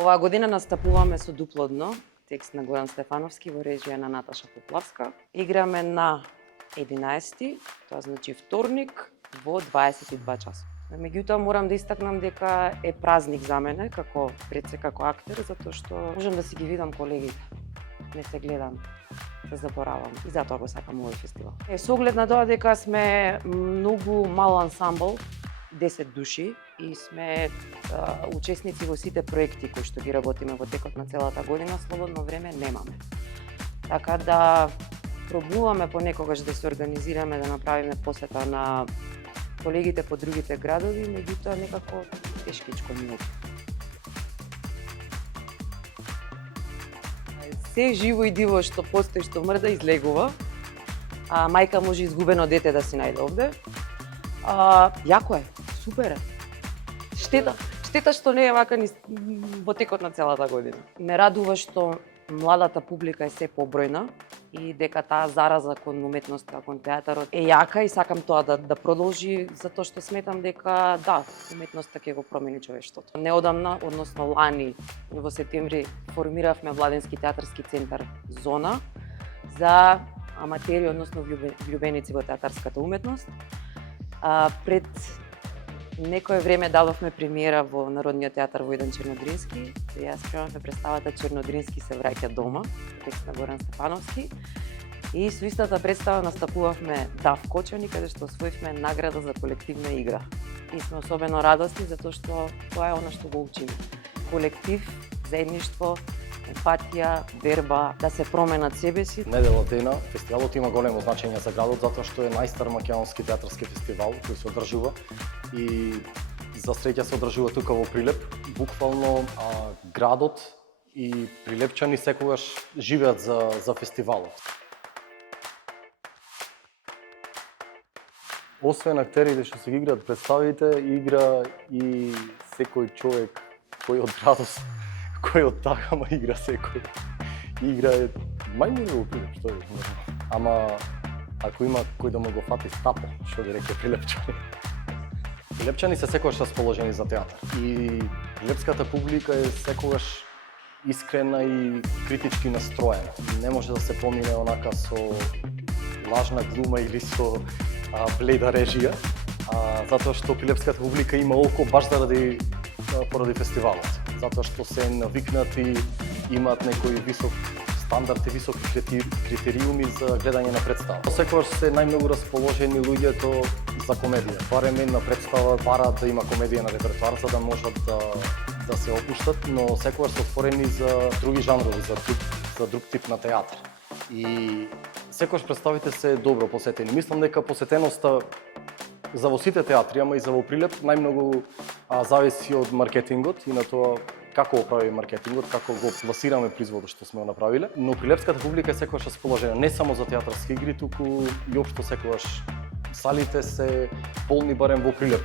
Оваа година настапуваме со Дупло дно, текст на Горан Стефановски во режија на Наташа Поплавска. Играме на 11, тоа значи вторник во 22 часа. Меѓутоа морам да истакнам дека е празник за мене како како актер, затоа што можам да си ги видам колегите. Не се гледам, се заборавам и затоа го сакам овој фестивал. Со оглед на тоа дека сме многу мал ансамбл, 10 души и сме учесници во сите проекти кои што ги работиме во текот на целата година, слободно време немаме. Така да пробуваме понекогаш да се организираме, да направиме посета на колегите по другите градови, меѓутоа некако тешкичко ни е. Се живо и диво што постои, што мрда, излегува. Мајка може изгубено дете да си најде овде. Јако е, супер е. Штета што не е вака во текот на целата година. Ме радува што младата публика е се побројна и дека таа зараза кон уметноста, кон театарот е јака и сакам тоа да продолжи, затоа што сметам дека да, уметноста ќе го промени човештвото. Неодамна, односно лани во септември, формиравме Владенски театарски центар Зона за аматери, односно влюбеници во театарската уметност. Пред некое време дадовме премиера во Народниот театар во Војдан Чернодрински. Ја спремавме представата Чернодрински се враќа дома, текст на Горан Стефановски. И со истата представа настапувавме Дав Кочани, каде што освоивме награда за колективна игра. И сме особено радосни затоа што тоа е она што го учиме. Колектив, заедништво, емпатија, верба, да се променат себе си. Недела дена фестивалот има големо значење за градот затоа што е најстар македонски театарски фестивал кој се одржува и за среќа се одржува тука во Прилеп. Буквално градот и прилепчани секогаш живеат за фестивалот. Освен актерите што се ги играат представите, игра и секој човек кој од градот, кој од Тагама игра секој. Игра е мајмуне во Прилеп, што е. Ама ако има кој да му го фати стапо, што би реке прилепчани. Прилепчани се секогаш расположени за театар и прилепската публика е секогаш искрена и критички настроена. Не може да се помине онака со лажна глума или со бледа режија, затоа што прилепската публика има око баш поради фестивалот. Затоа што се навикнати, имаат некој висок стандард и високи критериуми за гледање на представа. Секогаш се најмногу расположени луѓето за комедија. Барем една представа бараат да има комедија на репертоар за да можат да се опуштат, но секогаш се отворени за други жанрови, за друг тип на театар. И секогаш представите се добро посетени. Мислам дека посетеноста за во сите театри, ама и за во Прилеп, најмногу зависи од маркетингот и на тоа како го прави маркетингот, како го пласираме производот што сме го направиле. Но прилепската публика е секогаш расположена не само за театарски игри, туку и општо секогаш салите се полни барем во Прилеп.